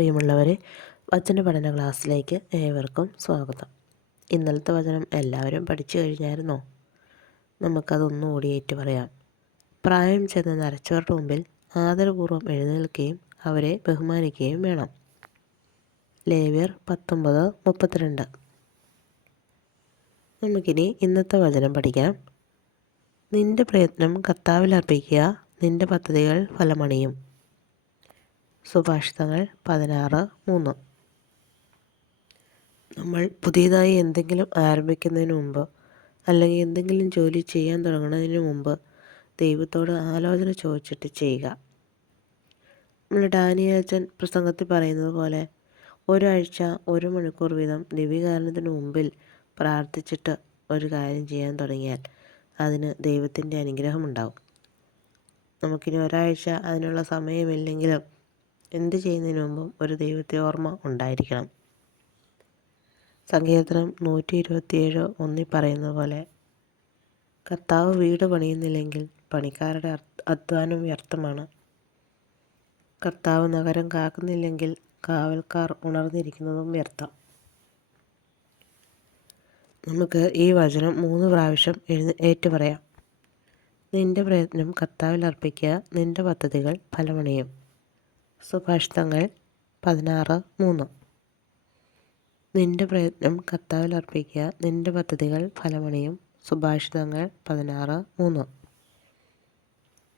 പ്രിയമുള്ളവരെ, വചന പഠന ക്ലാസ്സിലേക്ക് ഏവർക്കും സ്വാഗതം. ഇന്നലത്തെ വചനം എല്ലാവരും പഠിച്ചു കഴിഞ്ഞായിരുന്നോ? നമുക്കതൊന്നുകൂടി ഏറ്റു പറയാം. പ്രായം ചെന്ന് നരച്ചവരുടെ മുമ്പിൽ ആദരപൂർവ്വം എഴുന്നേൽക്കുകയും അവരെ ബഹുമാനിക്കുകയും വേണം. ലേവ്യർ 19:32. നമുക്കിനി ഇന്നത്തെ വചനം പഠിക്കാം. നിന്റെ പ്രയത്നം കർത്താവിൽ അർപ്പിക്കുക, നിന്റെ പദ്ധതികൾ ഫലമണിയും. സുഭാഷിതങ്ങൾ 16:3. നമ്മൾ പുതിയതായി എന്തെങ്കിലും ആരംഭിക്കുന്നതിന് മുമ്പ് അല്ലെങ്കിൽ എന്തെങ്കിലും ജോലി ചെയ്യാൻ തുടങ്ങുന്നതിന് മുമ്പ് ദൈവത്തോട് ആലോചന ചോദിച്ചിട്ട് ചെയ്യുക. നമ്മൾ ഡാനിയേൽ പ്രസംഗത്തിൽ പറയുന്നത് പോലെ ഒരാഴ്ച 1 മണിക്കൂർ വീതം ദിവ്യകാരുണ്യത്തിന് മുമ്പിൽ പ്രാർത്ഥിച്ചിട്ട് ഒരു കാര്യം ചെയ്യാൻ തുടങ്ങിയാൽ അതിന് ദൈവത്തിൻ്റെ അനുഗ്രഹമുണ്ടാവും. നമുക്കിനി ഒരാഴ്ച അതിനുള്ള സമയമില്ലെങ്കിലും എന്ത് ചെയ്യുന്നതിന് മുമ്പും ഒരു ദൈവത്തെ ഓർമ്മ ഉണ്ടായിരിക്കണം. സങ്കീർത്തനം 127:1 പറയുന്നത് പോലെ കർത്താവ് വീട് പണിയുന്നില്ലെങ്കിൽ പണിക്കാരുടെ അധ്വാനം വ്യർത്ഥമാണ്. കർത്താവ് നഗരം കാക്കുന്നില്ലെങ്കിൽ കാവൽക്കാർ ഉണർന്നിരിക്കുന്നതും വ്യർത്ഥം. നമുക്ക് ഈ വചനം 3 പ്രാവശ്യം ഏറ്റുപറയാം. നിന്റെ പ്രയത്നം കർത്താവിൽ അർപ്പിക്കുക, നിന്റെ പദ്ധതികൾ ഫലമണിയും. സുഭാഷിതങ്ങൾ 16:3. നിന്റെ പ്രയത്നം കർത്താവിൽ അർപ്പിക്കുക, നിന്റെ പദ്ധതികൾ ഫലമണിയും. സുഭാഷിതങ്ങൾ 16:3.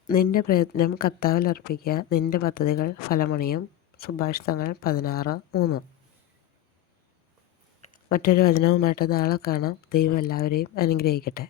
നിന്റെ പ്രയത്നം കർത്താവിൽ അർപ്പിക്കുക, നിന്റെ പദ്ധതികൾ ഫലമണിയും. സുഭാഷിതങ്ങൾ 16:3. മറ്റൊരു വചനവുമായിട്ട് നാളെ കാണാം. ദൈവം എല്ലാവരെയും അനുഗ്രഹിക്കട്ടെ.